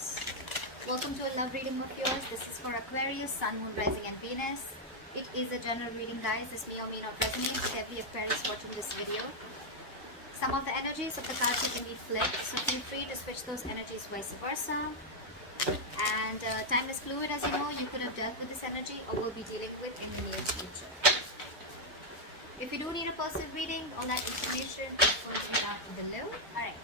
Aquarius. Welcome to a love reading of yours. This is for Aquarius, Sun, Moon, Rising and Venus. It is a general reading, guys. This may or may not resonate with every Aquarius watching this video. Some of the energies of the cards can be flipped, so feel free to switch those energies vice versa. And time is fluid, as you know. You could have dealt with this energy or will be dealing with in the near future. If you do need a personal reading, all that information is floating down below. Alright.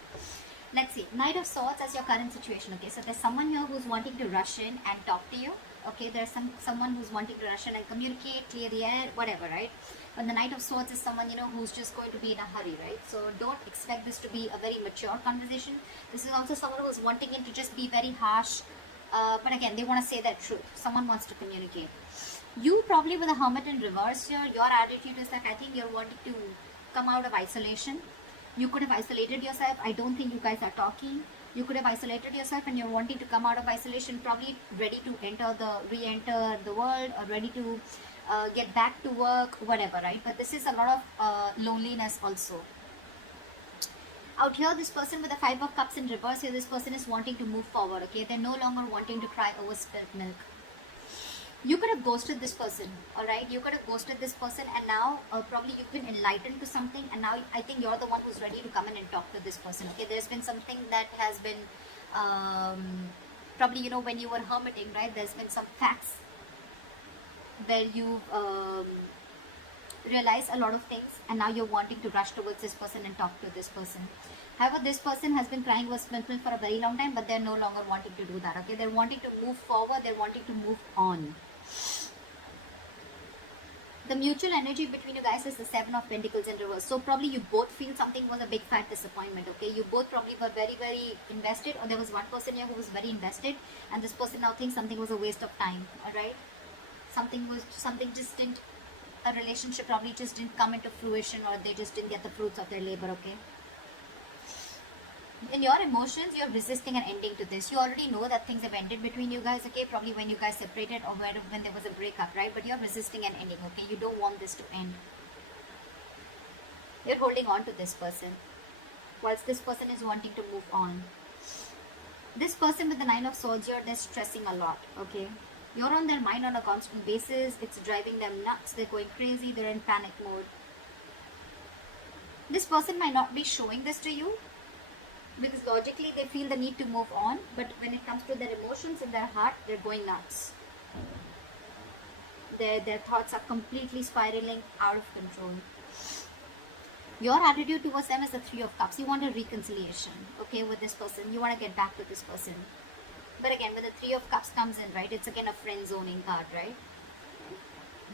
Let's see. Knight of Swords as your current situation. Okay, so there's someone here who's wanting to rush in and talk to you. Okay, there's someone who's wanting to rush in and communicate, clear the air, whatever, right? But the Knight of Swords is someone, you know, who's just going to be in a hurry, right? So don't expect this to be a very mature conversation. This is also someone who's wanting it to just be very harsh. But again, they want to say their truth. Someone wants to communicate. You probably with a Hermit in reverse here, your attitude is like, I think you're wanting to come out of isolation. You could have isolated yourself. I don't think you guys are talking. You could have isolated yourself and you're wanting to come out of isolation, probably ready to re-enter the world, or ready to get back to work, whatever, right? But this is a lot of loneliness also. Out here, this person with the Five of Cups in reverse here, this person is wanting to move forward, okay? They're no longer wanting to cry over spilt milk. You could have ghosted this person, alright? You could have ghosted this person and now probably you've been enlightened to something, and now I think you're the one who's ready to come in and talk to this person, okay? There's been something that has been, probably, you know, when you were hermiting, right? There's been some facts where you've realized a lot of things, and now you're wanting to rush towards this person and talk to this person. However, this person has been crying over spilt milk for a very long time, but they're no longer wanting to do that, okay? They're wanting to move forward, they're wanting to move on. The mutual energy between you guys is the Seven of Pentacles in reverse. So probably you both feel something was a big fat disappointment, okay? You both probably were very, very invested, or there was one person here who was very invested, and this person now thinks something was a waste of time, alright? Something just didn't, a relationship probably just didn't come into fruition, or they just didn't get the fruits of their labor, okay? In your emotions, you're resisting an ending to this. You already know that things have ended between you guys, okay? Probably when you guys separated or when there was a breakup, right? But you're resisting an ending, okay? You don't want this to end. You're holding on to this person, whilst this person is wanting to move on. This person with the Nine of Swords here, they're stressing a lot, okay? You're on their mind on a constant basis. It's driving them nuts. They're going crazy. They're in panic mode. This person might not be showing this to you, because logically they feel the need to move on, but when it comes to their emotions in their heart, they're going nuts. Their thoughts are completely spiraling out of control. Your attitude towards them is the Three of Cups. You want a reconciliation, okay, with this person. You want to get back to this person. But again, when the Three of Cups comes in, right, it's again a friend zoning card, right?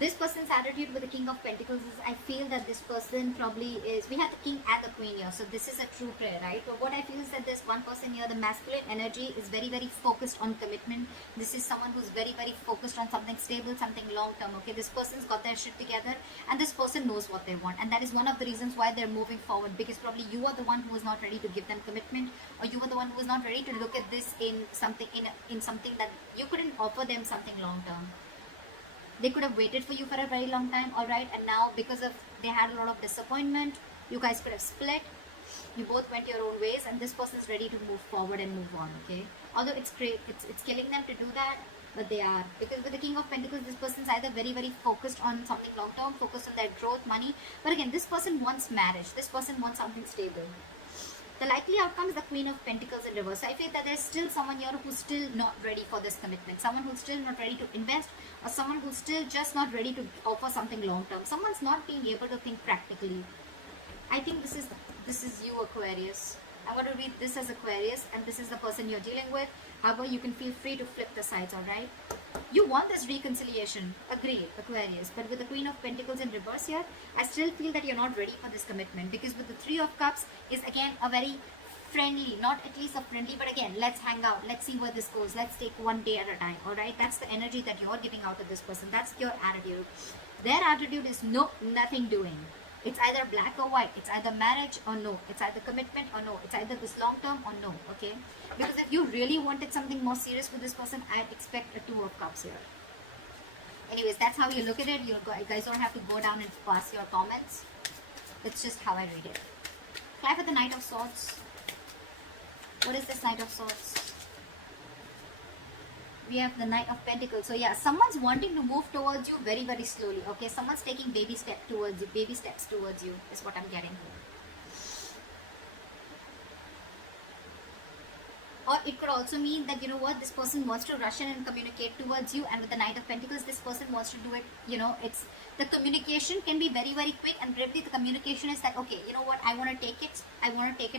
This person's attitude with the King of Pentacles is, I feel that this person probably is, we have the King and the Queen here, so this is a true prayer, right? But what I feel is that this one person here, the masculine energy is very, very focused on commitment. This is someone who's very, very focused on something stable, something long-term, okay? This person's got their shit together, and this person knows what they want, and that is one of the reasons why they're moving forward, because probably you are the one who is not ready to give them commitment, or you are the one who is not ready to look at this in something, in something that you couldn't offer them something long-term. They could have waited for you for a very long time, alright, and now because of they had a lot of disappointment, you guys could have split. You both went your own ways, and this person is ready to move forward and move on, okay? Although it's great, it's killing them to do that, but they are. Because with the King of Pentacles, this person is either very, very focused on something long-term, focused on their growth, money, but again, this person wants marriage. This person wants something stable. The likely outcome is the Queen of Pentacles in reverse. So I feel that there's still someone here who's still not ready for this commitment. Someone who's still not ready to invest, or someone who's still just not ready to offer something long-term. Someone's not being able to think practically. I think this is you, Aquarius. I'm going to read this as Aquarius, and this is the person you're dealing with. However, you can feel free to flip the sides, alright? You want this reconciliation. Agreed, Aquarius. But with the Queen of Pentacles in reverse here, I still feel that you're not ready for this commitment. Because with the Three of Cups is again a very friendly, not at least a friendly, but again, let's hang out. Let's see where this goes. Let's take one day at a time, alright? That's the energy that you're giving out to this person. That's your attitude. Their attitude is no, nothing doing. It's either black or white. It's either marriage or no. It's either commitment or no. It's either this long term or no, okay? Because if you really wanted something more serious with this person, I'd expect a Two of Cups here. Anyways, that's how you look at it. You guys don't have to go down and pass your comments. It's just how I read it. Clap with the Knight of Swords. What is this Knight of Swords? We have the Knight of Pentacles. So yeah, someone's wanting to move towards you very, very slowly. Okay, someone's taking baby steps towards you is what I'm getting. Or it could also mean that, you know what, this person wants to rush in and communicate towards you, and with the Knight of Pentacles, this person wants to do it, you know, it's, the communication can be very, very quick, and probably the communication is that, okay, you know what, I want to take it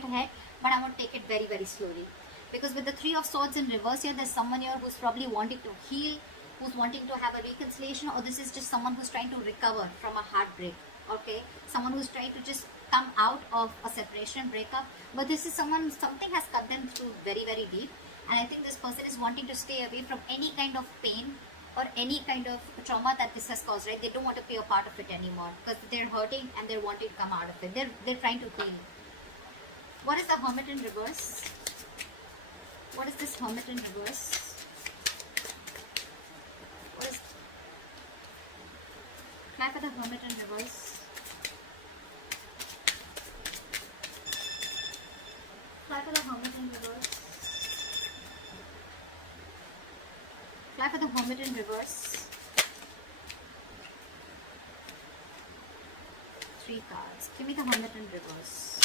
ahead, but I want to take it very, very slowly. Because with the Three of Swords in reverse here, there's someone here who's probably wanting to heal, who's wanting to have a reconciliation, or this is just someone who's trying to recover from a heartbreak. Okay, someone who's trying to just come out of a separation, breakup, but this is someone, something has cut them through very, very deep, and I think this person is wanting to stay away from any kind of pain or any kind of trauma that this has caused, right? They don't want to be a part of it anymore because they're hurting and they're wanting to come out of it. They're trying to heal. What is the Hermit in reverse? What is this Hermit in reverse? What is... Can I put the Hermit in reverse? Fly for the Hermit in reverse. Fly for the Hermit in reverse. 3 cards. Give me the Hermit in reverse.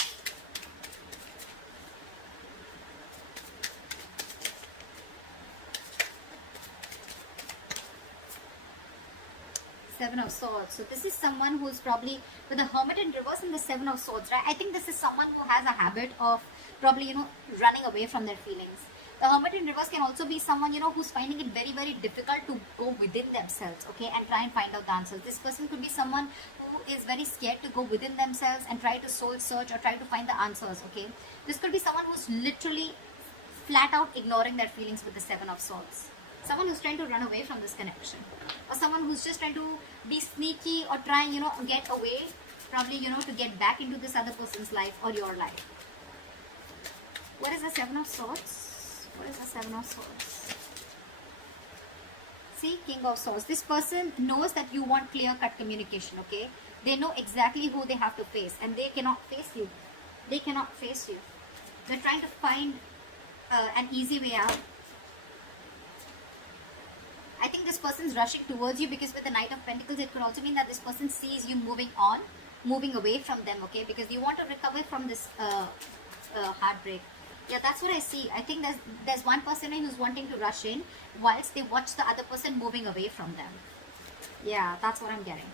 Seven of Swords. So this is someone who's probably with the Hermit in reverse and the Seven of Swords, right? I think this is someone who has a habit of probably, you know, running away from their feelings. The Hermit in reverse can also be someone, you know, who's finding it very, very difficult to go within themselves, okay, and try and find out the answers. This person could be someone who is very scared to go within themselves and try to soul search or try to find the answers, okay. This could be someone who's literally flat out ignoring their feelings with the Seven of Swords. Someone who's trying to run away from this connection, or someone who's just trying to be sneaky or trying, you know, get away, probably, you know, to get back into this other person's life or your life. What is the Seven of Swords? What is the Seven of Swords? See, King of Swords. This person knows that you want clear-cut communication, okay? They know exactly who they have to face, and they cannot face you. They cannot face you. They're trying to find an easy way out. I think this person is rushing towards you because with the Knight of Pentacles, it could also mean that this person sees you moving on, moving away from them, okay? Because you want to recover from this heartbreak. Yeah, that's what I see. I think there's one person who's wanting to rush in whilst they watch the other person moving away from them. Yeah, that's what I'm getting.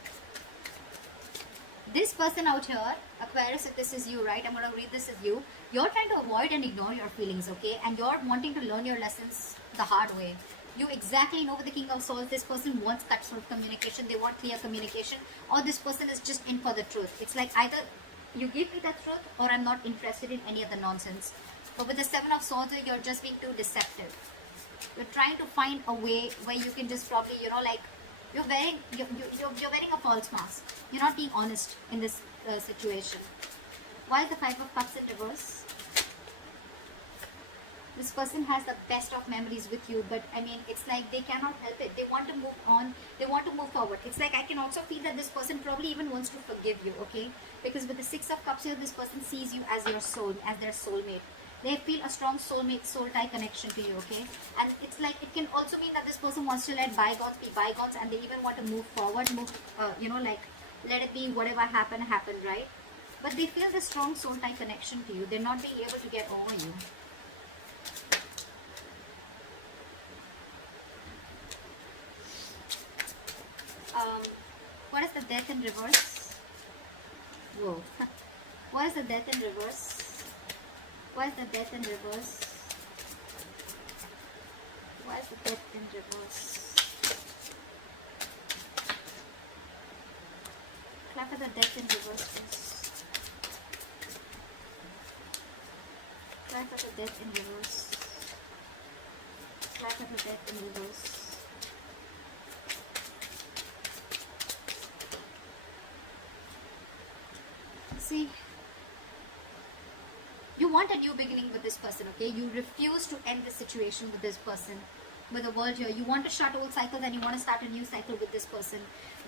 This person out here, Aquarius, if this is you, right? I'm going to read this as you. You're trying to avoid and ignore your feelings, okay? And you're wanting to learn your lessons the hard way. You exactly know with the King of Swords, this person wants cut throat communication, they want clear communication, or this person is just in for the truth. It's like either you give me that truth or I'm not interested in any of the nonsense. But with the Seven of Swords, you're just being too deceptive. You're trying to find a way where you can just probably, you know, like, you're wearing a false mask. You're not being honest in this situation. Why is the Five of Cups in reverse? This person has the best of memories with you, but I mean, it's like they cannot help it. They want to move on. They want to move forward. It's like I can also feel that this person probably even wants to forgive you, okay? Because with the Six of Cups here, this person sees you as your soul, as their soulmate. They feel a strong soulmate, soul tie connection to you, okay? And it's like, it can also mean that this person wants to let bygones be bygones, and they even want to move forward, you know, like, let it be whatever happened, right? But they feel the strong soul tie connection to you. They're not being able to get over you. What is the Death in reverse? Whoa. What is the Death in reverse? What is the Death in reverse? What is the Death in reverse? Clap for the Death in reverse, please. Clap for the Death in reverse. Clap for the Death in reverse. See, you want a new beginning with this person, okay? You refuse to end the situation with this person, with the world here. You want to shut old cycles and you want to start a new cycle with this person.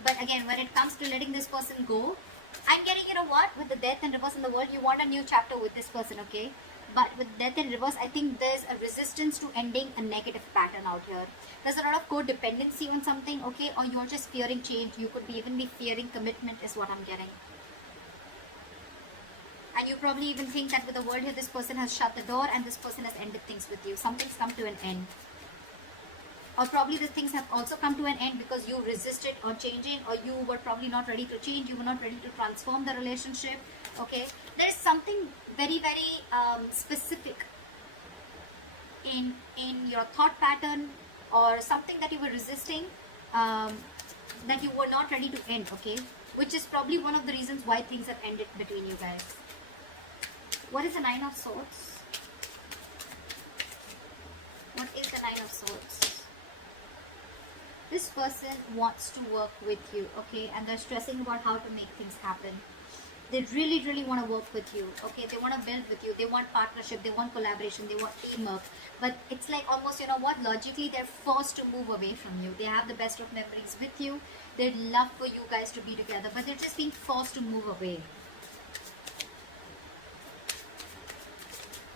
But again, when it comes to letting this person go, I'm getting, you know what, with the Death and reverse in the world, you want a new chapter with this person, okay? But with death in reverse, I think there's a resistance to ending a negative pattern out here. There's a lot of codependency on something, okay? Or you're just fearing change. You could even be fearing commitment is what I'm getting. And you probably even think that with the word here, this person has shut the door and this person has ended things with you. Something's come to an end. Or probably the things have also come to an end because you resisted on changing, or you were probably not ready to change. You were not ready to transform the relationship. Okay, there is something very, very specific in your thought pattern, or something that you were resisting, that you were not ready to end. Okay, which is probably one of the reasons why things have ended between you guys. What is the Nine of Swords? What is the Nine of Swords? This person wants to work with you, okay, and they're stressing about how to make things happen. They really, really want to work with you, okay. They want to build with you. They want partnership. They want collaboration. They want teamwork. But it's like almost, you know what, logically they're forced to move away from you. They have the best of memories with you. They'd love for you guys to be together, but they're just being forced to move away.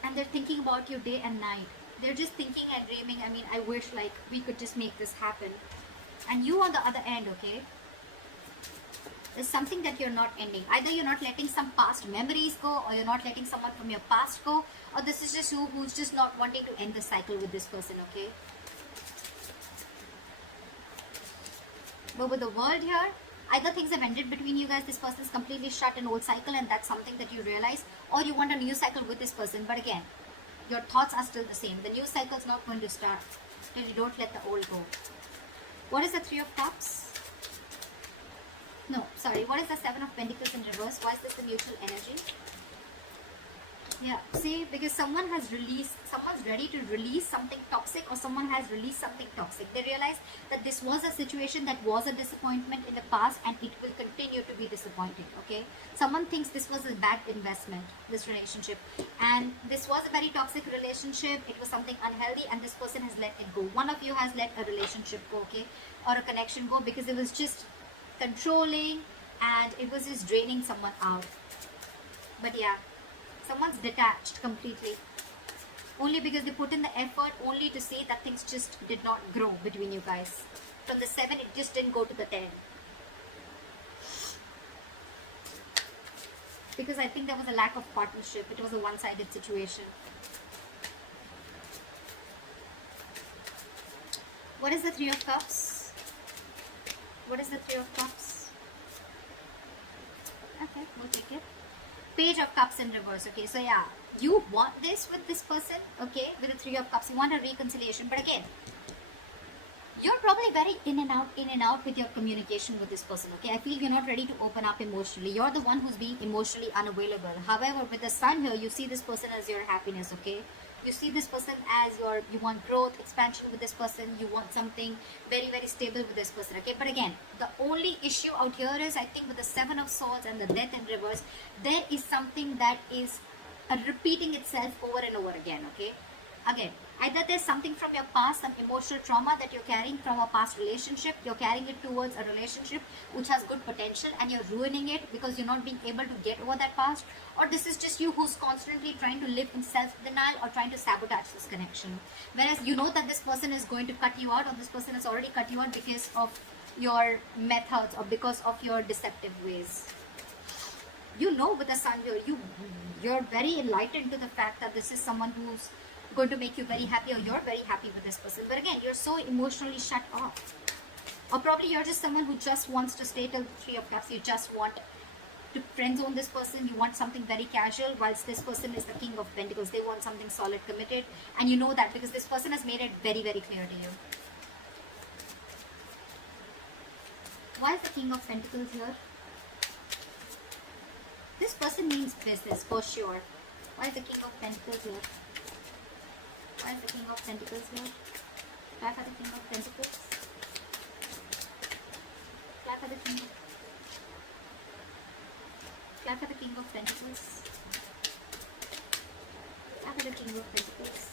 And they're thinking about you day and night. They're just thinking and dreaming. I mean, I wish like we could just make this happen. And you on the other end, okay, there's something that you're not ending. Either you're not letting some past memories go, or you're not letting someone from your past go, or this is just you who's just not wanting to end the cycle with this person, okay. But with the world here, either things have ended between you guys, this person's completely shut an old cycle and that's something that you realize, or you want a new cycle with this person. But again, your thoughts are still the same. The new cycle is not going to start till you don't let the old go. What is the Three of Cups? No, sorry. What is the Seven of Pentacles in reverse? Why is this the neutral energy? Yeah, see, because someone has released, someone's ready to release something toxic, or someone has released something toxic. They realize that this was a situation that was a disappointment in the past and it will continue to be disappointing, okay? Someone thinks this was a bad investment, this relationship, and this was a very toxic relationship. It was something unhealthy and this person has let it go. One of you has let a relationship go, okay, or a connection go, because it was just controlling and it was just draining someone out. But yeah, someone's detached completely, only because they put in the effort, only to see that things just did not grow between you guys. From the 7, it just didn't go to the 10. Because I think there was a lack of partnership. It was a one-sided situation. What is the Three of Cups? What is the Three of Cups? Okay, we'll take it. Page of Cups in reverse. Okay, so yeah, you want this with this person, okay, with the Three of Cups. You want a reconciliation, but again, you're probably very in and out with your communication with this person, okay. I feel you're not ready to open up emotionally. You're the one who's being emotionally unavailable. However, with the Sun here, you see this person as your happiness, okay. You see this person as you want growth, expansion with this person. You want something very, very stable with this person, okay. But again, the only issue out here is, I think with the Seven of Swords and the Death in reverse, there is something that is repeating itself over and over again, okay. Again, either there's something from your past, some emotional trauma that you're carrying from a past relationship. You're carrying it towards a relationship which has good potential and you're ruining it because you're not being able to get over that past. Or this is just you who's constantly trying to live in self-denial or trying to sabotage this connection. Whereas you know that this person is going to cut you out, or this person has already cut you out because of your methods or because of your deceptive ways. You know, with the Sun here, you're very enlightened to the fact that this is someone who's going to make you very happy, or you're very happy with this person. But again, you're so emotionally shut off. Or probably you're just someone who just wants to stay till the Three of Cups. You just want to friend zone this person. You want something very casual, whilst this person is the King of Pentacles. They want something solid, committed, and you know that because this person has made it very, very clear to you. Why is the King of Pentacles here? This person means business for sure. Why is the King of Pentacles here? Why is the King of Pentacles here? Clap for the King of Pentacles. Clap for the King of... Clap for the King of Pentacles. Clap for the King of Pentacles.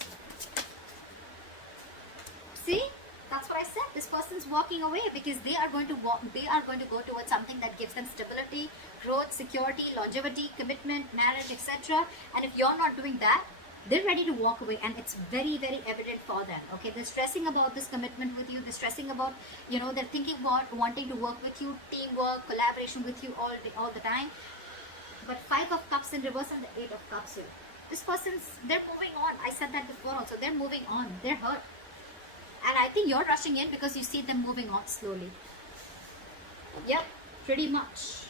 See? That's what I said. This person's walking away because they are going to go towards something that gives them stability, growth, security, longevity, commitment, marriage, etc. And if you're not doing that, They're ready to walk away, and it's very, very evident for them. Okay, they're stressing about this commitment with you. They're stressing about, they're thinking about wanting to work with you, teamwork, collaboration with you all the time. But 5 of Cups in reverse and the 8 of Cups here. This person's, they're moving on. I said that before also. They're moving on. They're hurt. And I think you're rushing in because you see them moving on slowly. Yep, pretty much.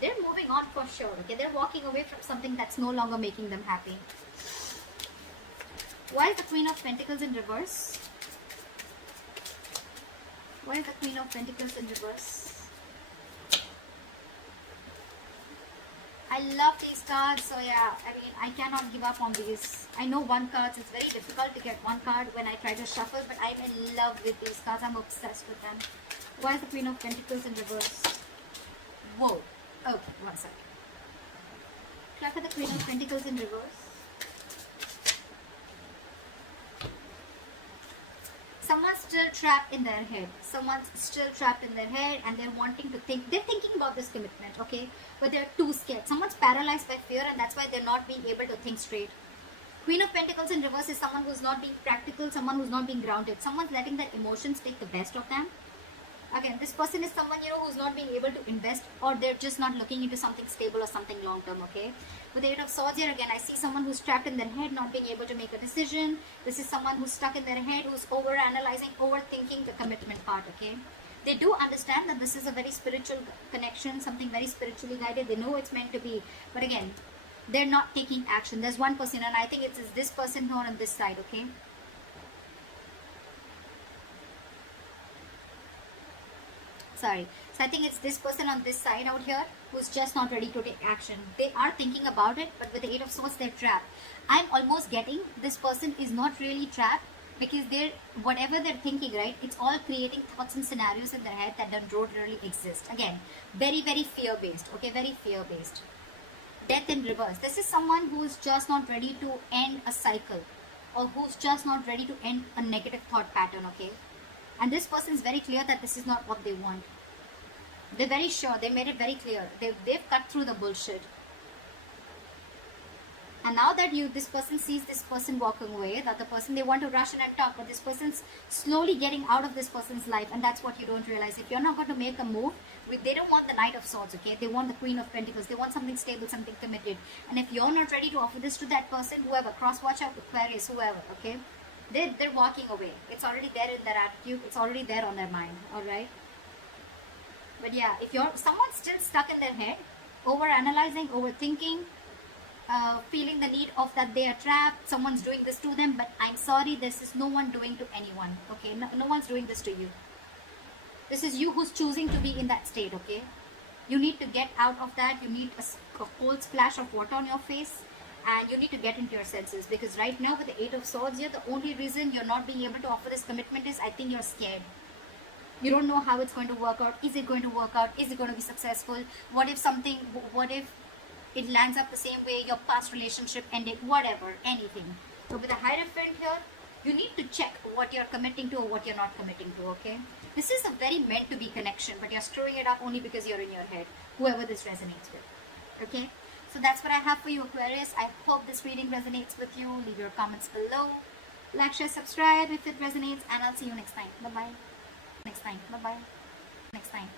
They're moving on for sure. Okay, they're walking away from something that's no longer making them happy. Why is the Queen of Pentacles in reverse? Why is the Queen of Pentacles in reverse? I love these cards, so yeah, I mean, I cannot give up on these. I know one card, it's very difficult to get one card when I try to shuffle, but I'm in love with these cards. I'm obsessed with them. Why is the Queen of Pentacles in reverse? Whoa. Oh, one second. Look at the Queen of Pentacles in reverse. Someone's still trapped in their head. Someone's still trapped in their head, and they're wanting to think. They're thinking about this commitment, okay? But they're too scared. Someone's paralyzed by fear, and that's why they're not being able to think straight. Queen of Pentacles in reverse is someone who's not being practical, someone who's not being grounded. Someone's letting their emotions take the best of them. Again, this person is someone, who's not being able to invest, or they're just not looking into something stable or something long term, okay? With the 8 of Swords here, again, I see someone who's trapped in their head, not being able to make a decision. This is someone who's stuck in their head, who's over-analyzing, overthinking the commitment part, okay? They do understand that this is a very spiritual connection, something very spiritually guided. They know it's meant to be. But again, they're not taking action. There's one person, and I think it's this person here on this side, okay? Sorry. So I think it's this person on this side out here who's just not ready to take action. They are thinking about it, but with the 8 of Swords, they're trapped. I'm almost getting this person is not really trapped because whatever they're thinking, right, it's all creating thoughts and scenarios in their head that don't really exist. Again, very, very fear-based. Okay, very fear-based. Death in reverse. This is someone who's just not ready to end a cycle, or who's just not ready to end a negative thought pattern, okay? And this person is very clear that this is not what they want. They're very sure. They made it very clear. They've cut through the bullshit. And now that this person sees this person walking away, the other person, they want to rush in and talk, but this person's slowly getting out of this person's life, and that's what you don't realize. If you're not going to make a move, they don't want the Knight of Swords, okay? They want the Queen of Pentacles. They want something stable, something committed. And if you're not ready to offer this to that person, whoever, cross-watch out, Aquarius, whoever, okay? They're walking away. It's already there in their attitude. It's already there on their mind, alright? But yeah, if someone's still stuck in their head, over-analyzing, overthinking, feeling the need of that they are trapped, someone's doing this to them, but I'm sorry, this is no one doing to anyone, okay? No one's doing this to you. This is you who's choosing to be in that state, okay? You need to get out of that. You need a cold splash of water on your face, and you need to get into your senses, because right now with the 8 of Swords here, the only reason you're not being able to offer this commitment is I think you're scared. You don't know how it's going to work out. Is it going to work out? Is it going to be successful? What if it lands up the same way your past relationship ended? Whatever, anything. So with the Hierophant here, you need to check what you're committing to or what you're not committing to, okay? This is a very meant to be connection, but you're screwing it up only because you're in your head, whoever this resonates with, okay? So that's what I have for you, Aquarius. I hope this reading resonates with you. Leave your comments below. Like, share, subscribe if it resonates, and I'll see you next time. Bye-bye. Next time. Bye-bye. Next time. Bye.